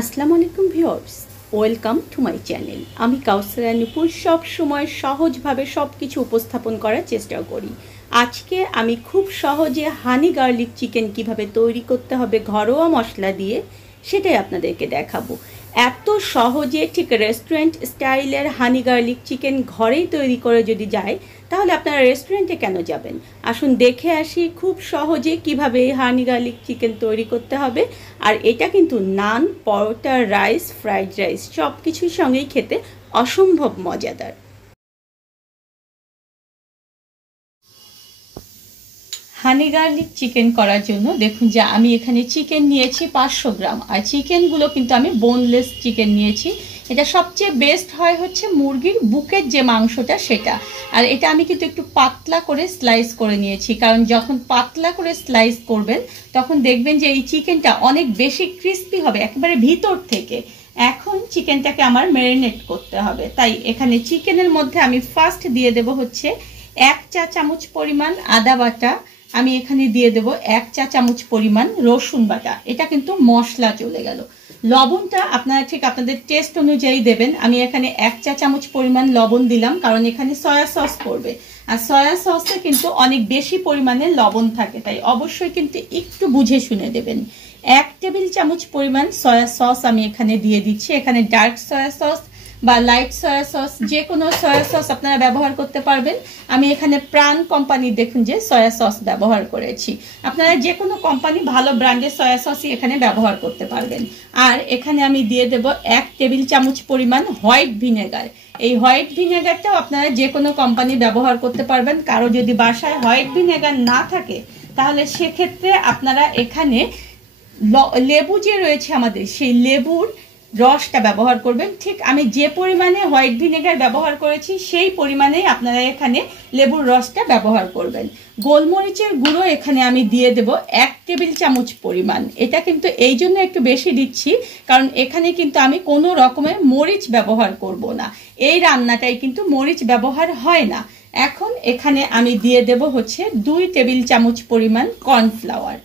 আসসালামু আলাইকুম viewers, welcome to my channel. আমি কাউসারা নুপুর সব সময় সহজভাবে সব কিছু উপস্থাপন করার চেষ্টা করি। আজকে আমি খুব সহজে হানি গার্লিক চিকেন কিভাবে তৈরি করতে হবে ঘরোয়া মশলা দিয়ে সেটাই আপনাদেরকে দেখাবো। এত সহজে ঠিক রেস্টুরেন্ট স্টাইলের হানি গার্লিক চিকেন ঘরেই তৈরি করে যদি যায় তাহলে আপনারা রেস্টুরেন্টে কেন যাবেন? আসুন দেখে আসি খুব সহজে কিভাবে এই হানি গার্লিক চিকেন তৈরি করতে হবে। আর এটা কিন্তু নান, পরোটা, রাইস, ফ্রাইড রাইস সব কিছুর সঙ্গেই খেতে অসম্ভব মজাদার। হানি গার্লিক চিকেন করার জন্য দেখুন যে আমি এখানে চিকেন নিয়েছি 500 গ্রাম, আর চিকেনগুলো কিন্তু আমি বোনলেস চিকেন নিয়েছি। এটা সবচেয়ে বেস্ট হয় হচ্ছে মুরগির বুকের যে মাংসটা সেটা। আর এটা আমি কিন্তু একটু পাতলা করে স্লাইস করে নিয়েছি, কারণ যখন পাতলা করে স্লাইস করবেন তখন দেখবেন যে এই চিকেনটা অনেক বেশি ক্রিস্পি হবে একেবারে ভিতর থেকে। এখন চিকেনটাকে আমার ম্যারিনেট করতে হবে, তাই এখানে চিকেনের মধ্যে আমি ফার্স্ট দিয়ে দেব হচ্ছে 1 চা চামচ পরিমাণ আদা বাটা। আমি এখানে দিয়ে দেব 1 চা চামচ পরিমাণ রসুন বাটা। এটা কিন্তু মশলা চলে গেল। লবণটা আপনারা ঠিক আপনাদের টেস্ট অনুযায়ী দেবেন। আমি এখানে 1 চা চামচ পরিমাণ লবণ দিলাম, কারণ এখানে সয়া সস পড়বে, আর সয়া সসে কিন্তু অনেক বেশি পরিমাণে লবণ থাকে, তাই অবশ্যই কিন্তু একটু বুঝে শুনে দেবেন। 1 টেবিল চামচ পরিমাণ সয়া সস আমি এখানে দিয়ে দিচ্ছি। এখানে ডার্ক সয়া সস বা লাইট সয়া সস, যে কোনো সয়া সস আপনারা ব্যবহার করতে পারবেন। আমি এখানে প্রাণ কোম্পানির দেখুন যে সয়া সস ব্যবহার করেছি। আপনারা যে কোনো কোম্পানি ভালো ব্র্যান্ডের সয়া সসই এখানে ব্যবহার করতে পারবেন। আর এখানে আমি দিয়ে দেব 1 টেবিল চামচ পরিমাণ হোয়াইট ভিনেগার। এই হোয়াইট ভিনেগারটাও আপনারা যে কোনো কোম্পানি ব্যবহার করতে পারবেন। কারো যদি বাসায় হোয়াইট ভিনেগার না থাকে তাহলে সেক্ষেত্রে আপনারা এখানে লেবু যে রয়েছে আমাদের, সেই লেবুর রসটা ব্যবহার করবেন। ঠিক আমি যে পরিমাণে হোয়াইট ভিনেগার ব্যবহার করেছি সেই পরিমাণেই আপনারা এখানে লেবুর রসটা ব্যবহার করবেন। গোলমরিচের গুঁড়ো এখানে আমি দিয়ে দেব 1 টেবিল চামচ পরিমাণ। এটা কিন্তু এই জন্য একটু বেশি দিচ্ছি, কারণ এখানে কিন্তু আমি কোনো রকমের মরিচ ব্যবহার করব না। এই রান্নাটাই কিন্তু মরিচ ব্যবহার হয় না। এখন এখানে আমি দিয়ে দেব হচ্ছে 2 টেবিল চামচ পরিমাণ কর্নফ্লাওয়ার।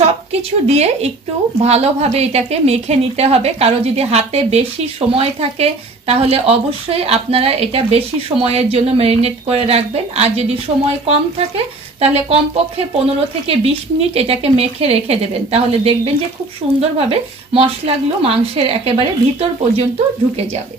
সবকিছু দিয়ে একটু ভালোভাবে এটাকে মেখে নিতে হবে। কারো যদি হাতে বেশি সময় থাকে তাহলে অবশ্যই আপনারা এটা বেশি সময়ের জন্য ম্যারিনেট করে রাখবেন, আর যদি সময় কম থাকে তাহলে কমপক্ষে 15 থেকে 20 মিনিট এটাকে মেখে রেখে দেবেন। তাহলে দেখবেন যে খুব সুন্দরভাবে মশলাগুলো মাংসের একেবারে ভিতর পর্যন্ত ঢুকে যাবে।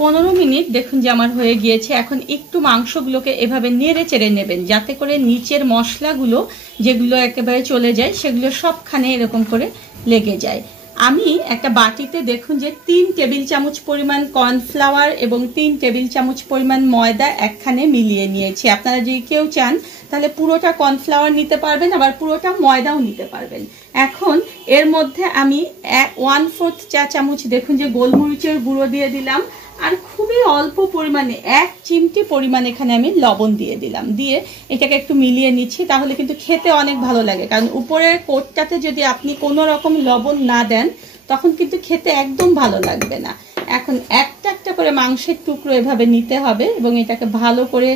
15 মিনিট দেখুন যে আমার হয়ে গিয়েছে। এখন একটু মাংসগুলোকে এভাবে নেড়ে চেড়ে নেবেন, যাতে করে নিচের মশলাগুলো যেগুলো একেবারে চলে যায় সেগুলো সবখানে এরকম করে লেগে যায়। আমি একটা বাটিতে দেখুন যে 3 টেবিল চামচ পরিমাণ কর্নফ্লাওয়ার এবং 3 টেবিল চামচ পরিমাণ ময়দা একখানে মিলিয়ে নিয়েছি। আপনারা যদি কেউ চান তাহলে পুরোটা কর্নফ্লাওয়ার নিতে পারবেন, আবার পুরোটা ময়দাও নিতে পারবেন। এখন এর মধ্যে আমি 1/4 চা চামচ দেখুন যে গোলমরিচের গুঁড়ো দিয়ে দিলাম, আর খুবই অল্প পরিমাণে 1 চিমটি পরিমাণ এখানে আমি লবণ দিয়ে দিলাম। দিয়ে এটাকে একটু মিলিয়ে নিচ্ছি, তাহলে কিন্তু খেতে অনেক ভালো লাগে। কারণ উপরের কোটটাতে যদি আপনি কোনো রকম লবণ না দেন তখন কিন্তু খেতে একদম ভালো লাগবে না। এখন একটা একটা করে মাংসের টুকরো এভাবে নিতে হবে এবং এটাকে ভালো করে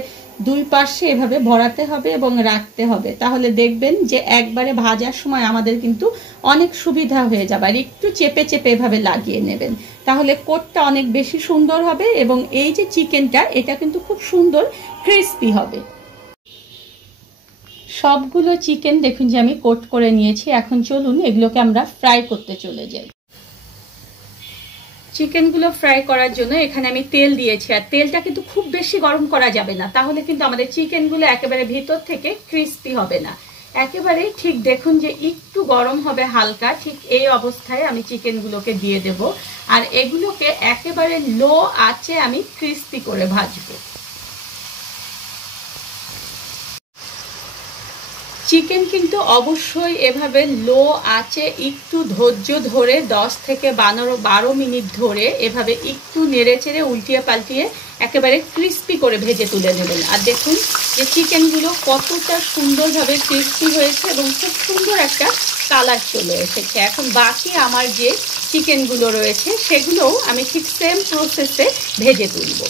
দুই পাশে এভাবে ভরাতে হবে এবং রাখতে হবে। তাহলে দেখবেন যে একবারে ভাজার সময় আমাদের কিন্তু অনেক সুবিধা হয়ে যাবে। আর একটু চেপে চেপে এভাবে লাগিয়ে নেবেন, তাহলে কোটটা অনেক বেশি সুন্দর হবে এবং এই যে চিকেনটা এটা কিন্তু খুব সুন্দর ক্রিস্পি হবে। সবগুলো চিকেন দেখুন যে আমি কোট করে নিয়েছি। এখন চলুন এগুলোকে আমরা ফ্রাই করতে চলে যাই। চিকেনগুলো ফ্রাই করার জন্য এখানে আমি তেল দিয়েছি, আর তেলটা কিন্তু খুব বেশি গরম করা যাবে না, তাহলে কিন্তু আমাদের চিকেনগুলো একেবারে ভিতর থেকে ক্রিস্পি হবে না। একেবারে ঠিক দেখুন যে একটু গরম হবে হালকা, ঠিক এই অবস্থায় আমি চিকেনগুলোকে দিয়ে দেব, আর এগুলোকে একেবারে লো আঁচে আমি ক্রিস্পি করে ভাজবো। চিকেন কিন্তু অবশ্যই এভাবে লো আঁচে একটু ধৈর্য ধরে 10 থেকে 12 মিনিট ধরে এভাবে একটু নেড়ে চেড়ে উল্টিয়ে পাল্টিয়ে একেবারে ক্রিস্পি করে ভেজে তুলে নেবেন। আর দেখুন যে চিকেনগুলো কতটা সুন্দরভাবে ক্রিস্পি হয়েছে এবং খুব সুন্দর একটা কালার চলে এসেছে। এখন বাকি আমার যে চিকেনগুলো রয়েছে সেগুলোও আমি ঠিক সেম প্রসেসে ভেজে তুলব।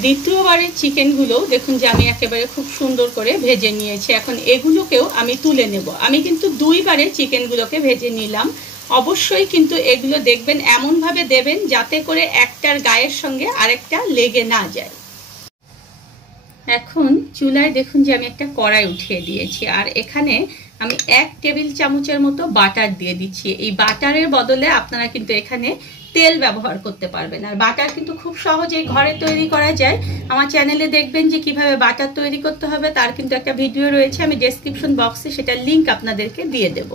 দ্বিতীয়বারের চিকেনগুলো দেখুন যে আমি একেবারে খুব সুন্দর করে ভেজে নিয়েছি। এখন এগুলোকেও আমি তুলে নেব। আমি কিন্তু দুইবারে চিকেনগুলোকে ভেজে নিলাম। অবশ্যই কিন্তু এগুলো দেখবেন এমনভাবে দেবেন যাতে করে একটার গায়ের সঙ্গে আরেকটা লেগে না যায়। এখন চুলায় দেখুন যে আমি একটা কড়াই উঠিয়ে দিয়েছি, আর এখানে আমি 1 টেবিল চামচের মতো বাটার দিয়ে দিচ্ছি। এই বাটারের বদলে আপনারা কিন্তু এখানে তেল ব্যবহার করতে পারবেন, আর বাটার কিন্তু খুব সহজেই ঘরে তৈরি করা যায়। আমার চ্যানেলে দেখবেন যে কিভাবে বাটার তৈরি করতে হবে, তার কিন্তু একটা ভিডিও রয়েছে, আমি ডেসক্রিপশন বক্সে সেটার লিংক আপনাদেরকে দিয়ে দেব।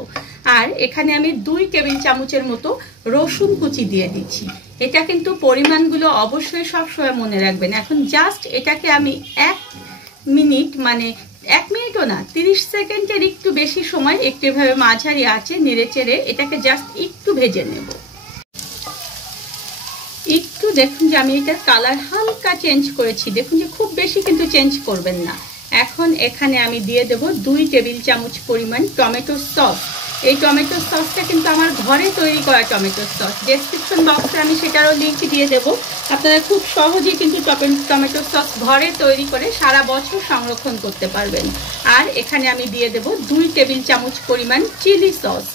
আর এখানে আমি 2 টেবিল চামচের মতো রসুন কুচি দিয়ে দিচ্ছি। এটা কিন্তু পরিমাণগুলো অবশ্যই সবসময় মনে রাখবেন। এখন জাস্ট এটাকে আমি 1 মিনিট, মানে 1 মিনিটও না, 30 সেকেন্ডের একটু বেশি সময় একটু এভাবে মাঝারি আঁচে নেড়ে চেড়ে এটাকে জাস্ট একটু ভেজে নেব। একটু দেখুন যে আমি এটার কালার হালকা চেঞ্জ করেছি, দেখুন যে খুব বেশি কিন্তু চেঞ্জ করবেন না। এখন এখানে আমি দিয়ে দেব 2 টেবিল চামচ পরিমাণ টমেটো সস। এই টমেটো সসটা কিন্তু আমার ঘরে তৈরি করা টমেটো সস, ডেসক্রিপশন বক্সে আমি সেটারও লিংক দিয়ে দেব। আপনারা খুব সহজেই কিন্তু টমেটো সস ঘরে তৈরি করে সারা বছর সংরক্ষণ করতে পারবেন। আর এখানে আমি দিয়ে দেব 2 টেবিল চামচ পরিমাণ চিলি সস।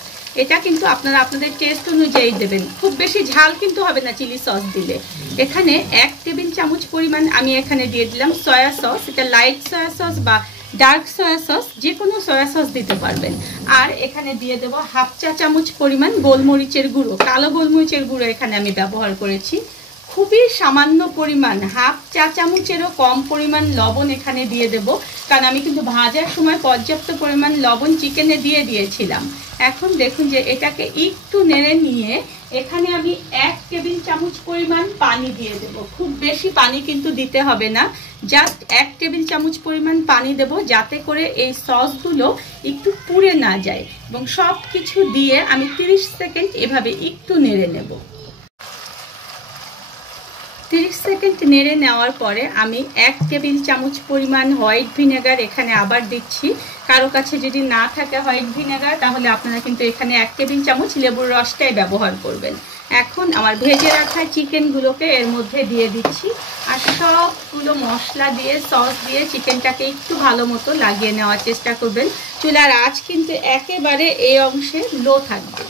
এটা কিন্তু আপনারা আপনাদের টেস্ট অনুযায়ী দেবেন, খুব বেশি ঝাল কিন্তু হবে না চিলি সস দিলে। এখানে 1 টেবিল চামচ পরিমাণ আমি এখানে দিয়ে দিলাম সয়া সস। এটা লাইট সয়া সস বা ডার্ক সয়া সস, যে কোনো সয়া সস দিতে পারবেন। আর এখানে দিয়ে দেব 1/2 চা চামচ পরিমাণ গোলমরিচের গুঁড়ো, কালো গোলমরিচের গুঁড়ো এখানে আমি ব্যবহার করেছি। খুবই সামান্য পরিমাণ, 1/2 চা চামচেরও কম পরিমাণ লবণ এখানে দিয়ে দেব, কারণ আমি কিন্তু ভাজার সময় পর্যাপ্ত পরিমাণ লবণ চিকেনে দিয়ে দিয়েছিলাম। এখন দেখুন যে এটাকে একটু নেড়ে নিয়ে এখানে আমি 1 টেবিল চামচ পরিমাণ পানি দিয়ে দেব। খুব বেশি পানি কিন্তু দিতে হবে না, জাস্ট 1 টেবিল চামচ পরিমাণ পানি দেব, যাতে করে এই সসগুলো একটু পুড়ে না যায়। এবং সব কিছু দিয়ে আমি 30 সেকেন্ড এভাবে একটু নেড়ে নেব। 30 সেকেন্ড নেড়ে নেওয়ার পরে আমি 1 টেবিল চামচ পরিমাণ হোয়াইট ভিনেগার এখানে আবার দিচ্ছি। কারো কাছে যদি না থাকে হোয়াইট ভিনেগার, তাহলে আপনারা কিন্তু এখানে 1 টেবিল চামচ লেবুর রসটাই ব্যবহার করবেন। এখন আমার ভেজে রাখা চিকেনগুলোকে এর মধ্যে দিয়ে দিচ্ছি, আর সবগুলো মশলা দিয়ে সস দিয়ে চিকেনটাকে একটু ভালো মতো লাগিয়ে নেওয়ার চেষ্টা করবেন। চুলার আঁচ কিন্তু একেবারে এই অংশে লো থাকবে।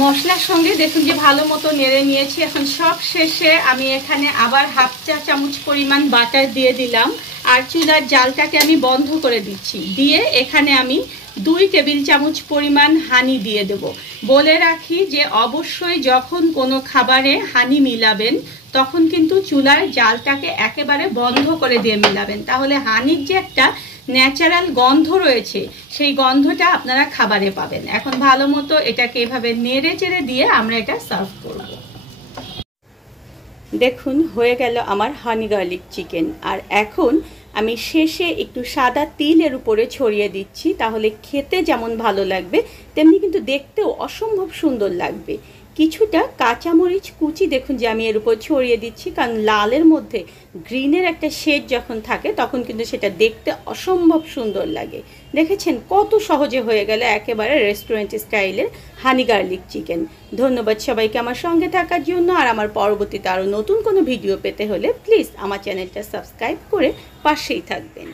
মশলার সঙ্গে দেখুন যে ভালো মতো নেড়ে নিয়েছি। এখন সব শেষে আমি এখানে আবার 1/2 চা চামচ পরিমাণ বাটার দিয়ে দিলাম, আর চুলার জালটাকে আমি বন্ধ করে দিচ্ছি। দিয়ে এখানে আমি 2 টেবিল চামচ পরিমাণ হানি দিয়ে দেব। বলে রাখি যে অবশ্যই যখন কোনো খাবারে হানি মিলাবেন তখন কিন্তু চুলার জালটাকে একেবারে বন্ধ করে দিয়ে মিলাবেন, তাহলে হানির যে একটা ন্যাচারাল গন্ধ রয়েছে সেই গন্ধটা আপনারা খাবারে পাবেন। এখন ভালো মতো এটাকে এভাবে নেড়ে চেড়ে দিয়ে আমরা এটা সার্ভ করব। দেখুন হয়ে গেল আমার হানি গার্লিক চিকেন। আর এখন আমি শেষে একটু সাদা তিলের উপরে ছড়িয়ে দিচ্ছি, তাহলে খেতে যেমন ভালো লাগবে তেমনি কিন্তু দেখতেও অসম্ভব সুন্দর লাগবে। কিছুটা কাঁচামরিচ কুচি দেখুন যে আমি এর উপর ছড়িয়ে দিচ্ছি, কারণ লালের মধ্যে গ্রিনের একটা শেড যখন থাকে তখন কিন্তু সেটা দেখতে অসম্ভব সুন্দর লাগে। দেখেছেন কত সহজে হয়ে গেল একেবারে রেস্টুরেন্ট স্টাইলের হানি গার্লিক চিকেন। ধন্যবাদ সবাইকে আমার সঙ্গে থাকার জন্য। আর আমার পরবর্তীতে আরও নতুন কোনো ভিডিও পেতে হলে প্লিজ আমার চ্যানেলটা সাবস্ক্রাইব করে পাশেই থাকবেন।